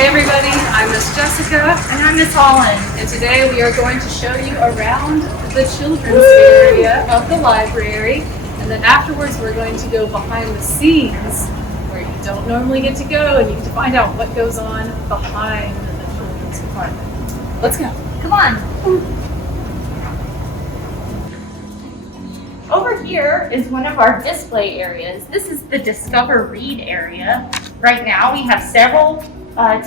Hey everybody, I'm Miss Jessica. And I'm Miss Holland. And today we are going to show you around the children's area of the library. And then afterwards we're going to go behind the scenes where you don't normally get to go, and you get to find out what goes on behind the children's department. Let's go. Come on. Over here is one of our display areas. This is the Discover Read area. Right now we have several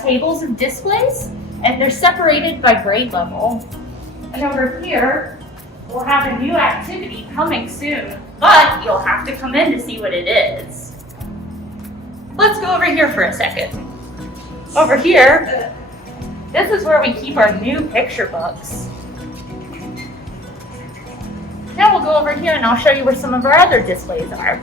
tables of displays, and they're separated by grade level. And over here, we'll have a new activity coming soon, but you'll have to come in to see what it is. Let's go over here for a second. Over here, this is where we keep our new picture books. Now we'll go over here and I'll show you where some of our other displays are.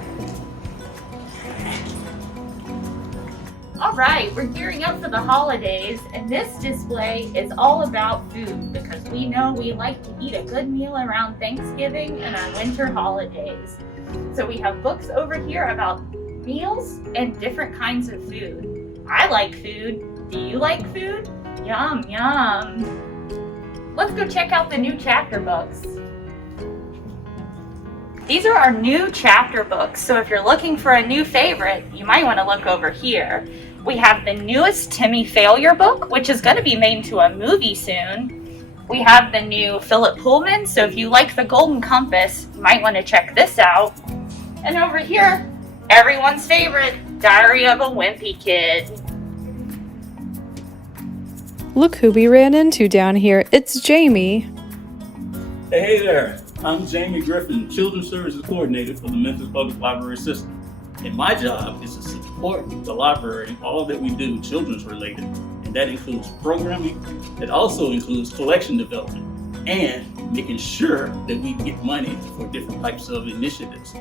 All right, we're gearing up for the holidays, and this display is all about food because we know we like to eat a good meal around Thanksgiving and our winter holidays. So we have books over here about meals and different kinds of food. I like food. Do you like food? Yum, yum. Let's go check out the new chapter books. These are our new chapter books, so if you're looking for a new favorite, you might want to look over here. We have the newest Timmy Failure book, which is going to be made into a movie soon. We have the new Philip Pullman, so if you like the Golden Compass, you might want to check this out. And over here, everyone's favorite, Diary of a Wimpy Kid. Look who we ran into down here. It's Jamie. Hey there, I'm Jamie Griffin, Children's Services Coordinator for the Memphis Public Library System. And my job is to support the library in all that we do children's related. And that includes programming, it also includes collection development, and making sure that we get money for different types of initiatives.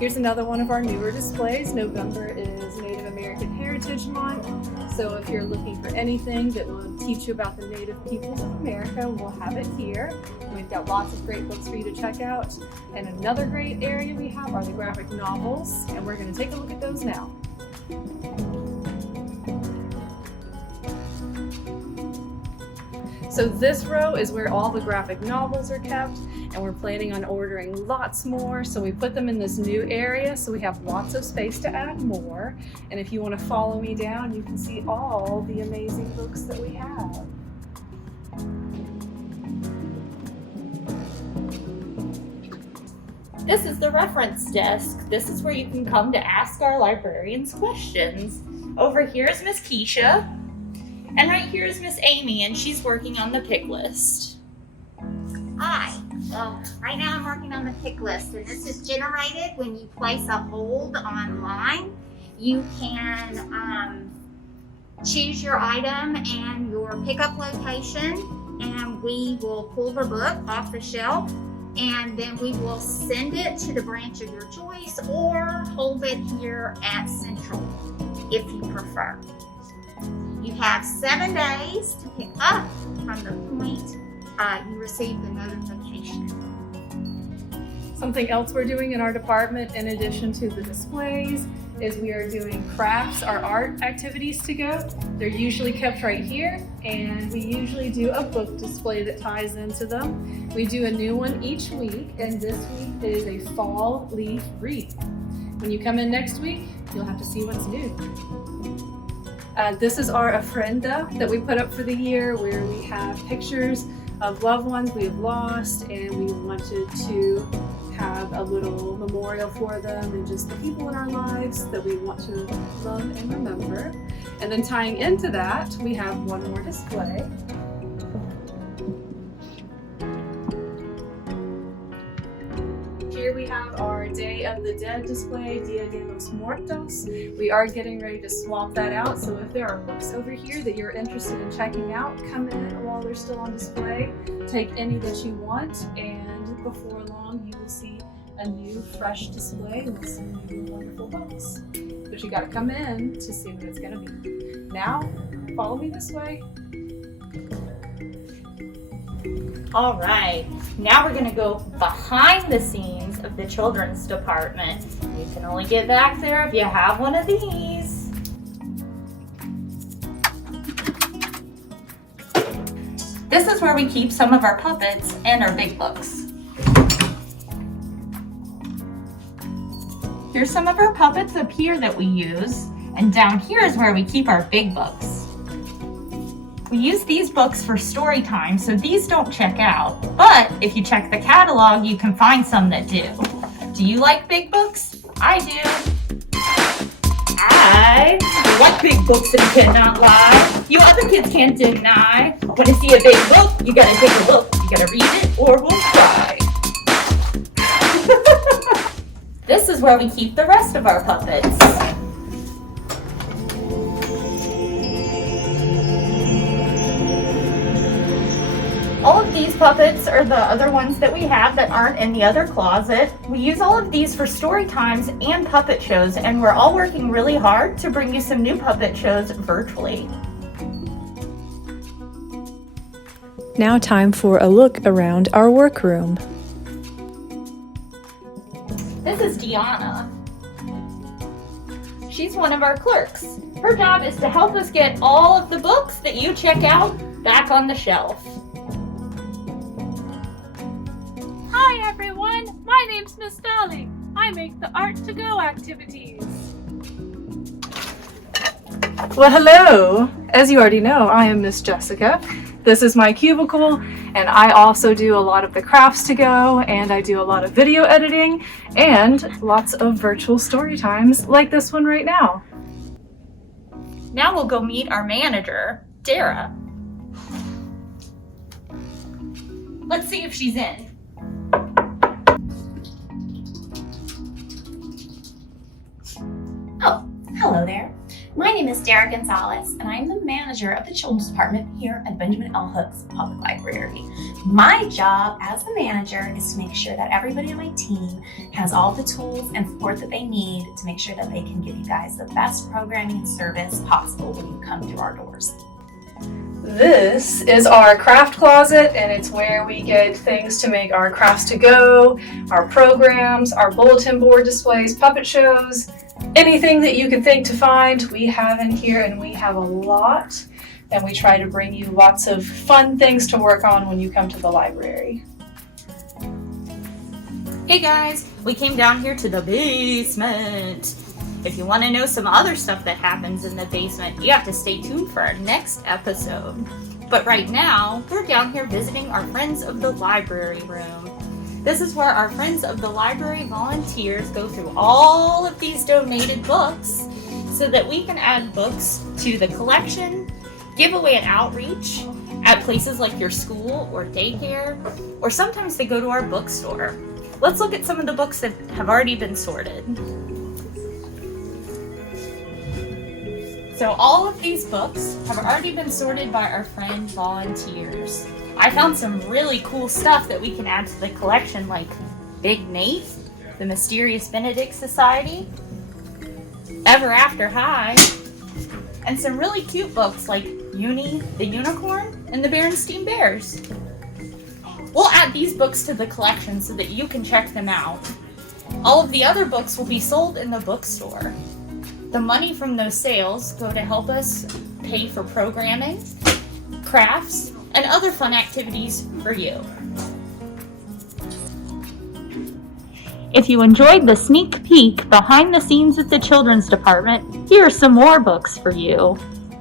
Here's another one of our newer displays. November is Native American Heritage Month. So if you're looking for anything that will teach you about the Native peoples of America, we'll have it here. We've got lots of great books for you to check out. And another great area we have are the graphic novels, and we're going to take a look at those now. So this row is where all the graphic novels are kept, and we're planning on ordering lots more. So we put them in this new area, so we have lots of space to add more. And if you want to follow me down, you can see all the amazing books that we have. This is the reference desk. This is where you can come to ask our librarians questions. Over here is Miss Keisha. And right here is Miss Amy, and she's working on the pick list. Hi. Well, right now I'm working on the pick list, and this is generated when you place a hold online. You can choose your item and your pickup location, and we will pull the book off the shelf, and then we will send it to the branch of your choice or hold it here at Central if you prefer. You have 7 days to pick up from the point you receive the notification. Something else we're doing in our department, in addition to the displays, is we are doing crafts, our art activities to go. They're usually kept right here, and we usually do a book display that ties into them. We do a new one each week, and this week is a fall leaf wreath. When you come in next week, you'll have to see what's new. This is our ofrenda that we put up for the year, where we have pictures of loved ones we have lost, and we wanted to have a little memorial for them and just the people in our lives that we want to love and remember. And then tying into that, we have one more display. Here we have our Day of the Dead display, Dia de los Muertos. We are getting ready to swap that out, so if there are books over here that you're interested in checking out, come in while they're still on display. Take any that you want, and before long you will see a new, fresh display with some new wonderful books. But you gotta come in to see what it's gonna be. Now, follow me this way. All right, now we're gonna go behind the scenes of the children's department. You can only get back there if you have one of these. This is where we keep some of our puppets and our big books. Here's some of our puppets up here that we use, and down here is where we keep our big books. We use these books for story time, so these don't check out, but if you check the catalog, you can find some that do. Do you like big books? I do. I like big books and cannot lie. You other kids can't deny. When you see a big book, you gotta take a look. You gotta read it or we'll cry. This is where we keep the rest of our puppets. All of these puppets are the other ones that we have that aren't in the other closet. We use all of these for story times and puppet shows, and we're all working really hard to bring you some new puppet shows virtually. Now time for a look around our workroom. This is Deanna. She's one of our clerks. Her job is to help us get all of the books that you check out back on the shelf. Hi everyone, my name's Miss Dolly. I make the Art to Go activities. Well, hello. As you already know, I am Miss Jessica. This is my cubicle, and I also do a lot of the crafts to go, and I do a lot of video editing, and lots of virtual story times like this one right now. Now we'll go meet our manager, Dara. Let's see if she's in. Oh, hello there. My name is Dara Gonzalez, and I'm the manager of the Children's Department here at Benjamin L. Hooks Public Library. My job as the manager is to make sure that everybody on my team has all the tools and support that they need to make sure that they can give you guys the best programming and service possible when you come through our doors. This is our craft closet, and it's where we get things to make our crafts to go, our programs, our bulletin board displays, puppet shows, anything that you could think to find, we have in here, and we have a lot. And we try to bring you lots of fun things to work on when you come to the library. Hey guys, we came down here to the basement. If you want to know some other stuff that happens in the basement, you have to stay tuned for our next episode. But right now, we're down here visiting our Friends of the Library room. This is where our Friends of the Library volunteers go through all of these donated books so that we can add books to the collection, give away an outreach at places like your school or daycare, or sometimes they go to our bookstore. Let's look at some of the books that have already been sorted. So all of these books have already been sorted by our friend volunteers. I found some really cool stuff that we can add to the collection, like Big Nate, The Mysterious Benedict Society, Ever After High, and some really cute books like Uni the Unicorn and the Berenstein Bears. We'll add these books to the collection so that you can check them out. All of the other books will be sold in the bookstore. The money from those sales go to help us pay for programming, crafts, and other fun activities for you. If you enjoyed the sneak peek behind the scenes at the Children's Department, here are some more books for you.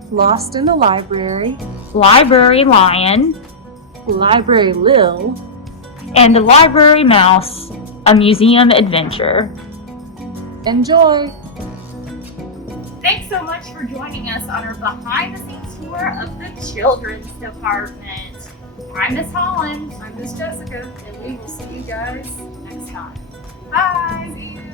Lost in the Library, Library Lion, Library Lil, and The Library Mouse, a museum adventure. Enjoy! Thanks so much for joining us on our behind-the-scenes tour of the Children's Department. I'm Miss Holland. I'm Miss Jessica, and we will see you guys Next time. Bye!